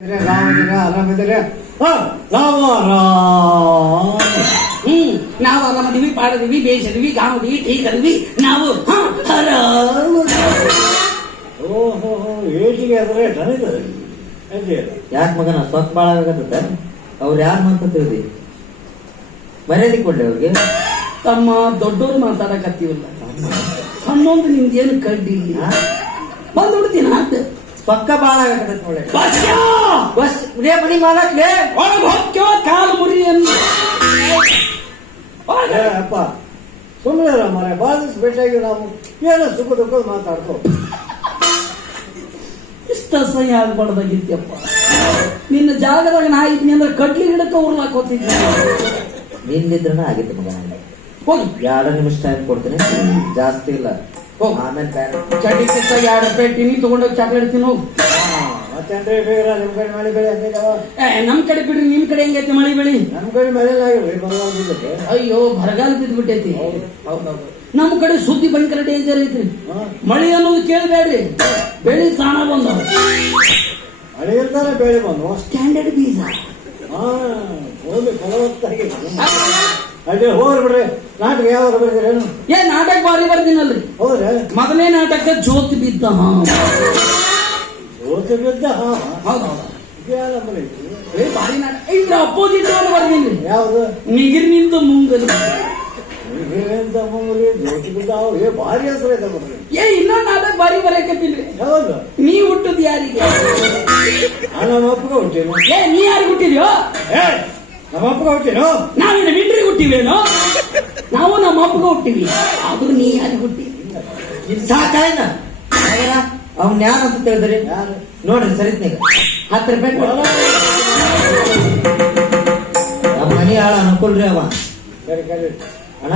ಆರಾಮಿದ್ರೆ ನಾವು ಆರಾಮದಿವಿ, ಪಾಡದಿವಿ, ಬೇಯಿಸಿದ್ವಿ, ಗಾಮದಿವಿ, ಟೀಕದಿವಿ, ನಾವು ಓಹೋ ಏಟಿಗೆ ಆದ್ರೆ ಯಾಕೆ ಮಗನ ಸ್ವತ್ ಬಾಳ ಆಗತ್ತ ಅವ್ರು ಯಾರು ಮಾತಾಡ್ತಿದ್ರಿ ಮರ್ಯಾದೆ ಕೊಡ್ಲಿ ಅವ್ರಿಗೆ. ತಮ್ಮ ದೊಡ್ಡೋರು ಮಾತಾಡಕತ್ತೀವಲ್ಲ, ಸಣ್ಣೊಂದು ನಿಮ್ದೇನು ಕಡ್ಡಿ ಬಂದ್ಬಿಡ್ತೀನಿ ಅಂತ ಪಕ್ಕ ಬಾಳ ಆಗತ್ತ ನೋಡ್ರಿ. ಮನಿ ಮಾಡಕ್ಲೆ ಒಳಗ್ ಹೊಕ್ಕೋ ಕಾಲು ಮುರಿ ಅಪ್ಪ ಸುಮ್ಮನೆ ಮರ ಬಾಧಿಸ್ ಭೇಟಿಯಾಗಿ ನಾವು ಏನೋ ಸುಖ ದುಃಖ ಮಾತಾಡ್ಕೋ. ಇಷ್ಟ ಸಹಿ ಆಗ್ಬಾರ್ದಾಗಿತ್ತಪ್ಪ. ನಿನ್ನ ಜಾಗದಾಗ ನಾ ಇದ್ನಿ ಅಂದ್ರೆ ಕಡ್ಲಿ ಗಿಡಕ್ಕೆ ಉರ್ಲಾಕೋತಿದ್ದೆ. ನಿಂದಿದ್ರನ ಆಗಿತ್ತು ಮಗನ. ಹೋಗಿ 2 ನಿಮಿಷ ಟೈಮ್ ಕೊಡ್ತೀನಿ, ಜಾಸ್ತಿ ಇಲ್ಲ. ಆಮೇಲೆ ಚಡ್ಡಿ ಕಿತ್ತ 2 ರೂಪಾಯಿ ಟಿನಿ ತಗೊಂಡೋಗಿ ಚಾಕ್ಲೇಟ್ ತಿನ್ನು. ಮತ್ತೇನ್ರಿ ಬೇಗ ನಿಮ್ ಕಡೆ ಮಳೆ ಬೆಳೆ ಹಂಗಿದಾವ? ನಮ್ ಕಡೆ ಬಿಡ್ರಿ, ನಿಮ್ ಕಡೆ ಹೆಂಗೈತಿ ಮಳಿ ಬೆಳಿ? ನಮ್ ಕಡೆ ಮಳೆ ಆಗಿಲ್ರಿ, ಬರವಾಗುತ್ತೆ. ಅಯ್ಯೋ ಬರಗಾಲ ಬಿದ್ದ್ಬಿಟ್ಟೈತಿ. ನಮ್ ಕಡೆ ಸುದ್ದಿ ಭಯಂಕರ ಡೇಂಜರ್ ಐತ್ರಿ. ಮಳಿ ಅನ್ನೋದು ಕೇಳಬೇಡ್ರಿ, ಬೆಳಿ ತಾಣ ಬಂದವ. ಮಳೆ ಇರ್ತಾನೆ ಬೆಳೆ ಬಂದು ಸ್ಟ್ಯಾಂಡರ್ಡ್ ಬೀಜ. ಹೋಗಿ ಫಲವತ್ತಾಗಿ ಅದೇ ಹೋಗ್ರಿ ಬಿಡ್ರಿ. ನಾಟಕ ಯಾವಾಗ ಬರ್ತೀರೇನು? ನಾಟಕ ಬಾರಿ ಬರ್ತೀನಲ್ರಿ. ಹೋದ್ರೆ ಮೊದಲನೇ ನಾಟಕ ಜ್ಯೋತಿ ಬಿದ್ದ. ಓದಿ ಬಿದ್ದ. ಹೌದೌದು, ಇದ್ಯಾವ ಬಾರಿ ನಾಟಕ. ಇದ್ರ ಅಪೋಸಿಟ್ ಬರ್ತೀನಿ. ಯಾವ್ದು? ನಿಗಿರ್ನಿಂದ ಮುಂಗಲಿ. ಜ್ಯೋತಿ ಬಿದ್ದ ಭಾರಿ ಹೆಸರು ಐತೆ ಬಿಡ್ರಿ. ಇನ್ನೊಂದು ನಾಟಕ ಬಾರಿ ಬರಕತ್ತೀನಿ. ಯಾವ್ದು? ನೀ ಹುಟ್ಟದ್ ಯಾರಿಗೆ? ನಮ್ಮ ಅಪ್ಪಗ ಹುಟ್ಟೇನು? ನೀ ಯಾರಿಗೆ ಹುಟ್ಟಿದ್ಯೋ? ನಮ್ಮ ಅಪ್ಪಗ ಹುಟ್ಟೇನು? ನಾವೇನು ಮಿಂಡ್ರಿಗೆ ಹುಟ್ಟಿವೇನೋ? ನಾವು ನಮ್ಮ ಅಪ್ಪಗ ಹುಟ್ಟಿವಿ. ಆದ್ರೂ ನೀ ಯಾರಿಗೆ ಹುಟ್ಟಿ? ಸಾಕಾಯ್ನ ಅವ್ನ ಯಾರು ಅಂತ ತಿಳಿದ್ರಿ? ಯಾರು ನೋಡ್ರಿ ಸರಿತ್ನಾಗ 10 ರೂಪಾಯಿ ಕೊಡ. ನಮ್ಮ ಮನಿ ಆಳ ಅನುಕೂಲ್ರಿ ಅವ. ಕರಿ ಕರಿ ಅಣ್ಣ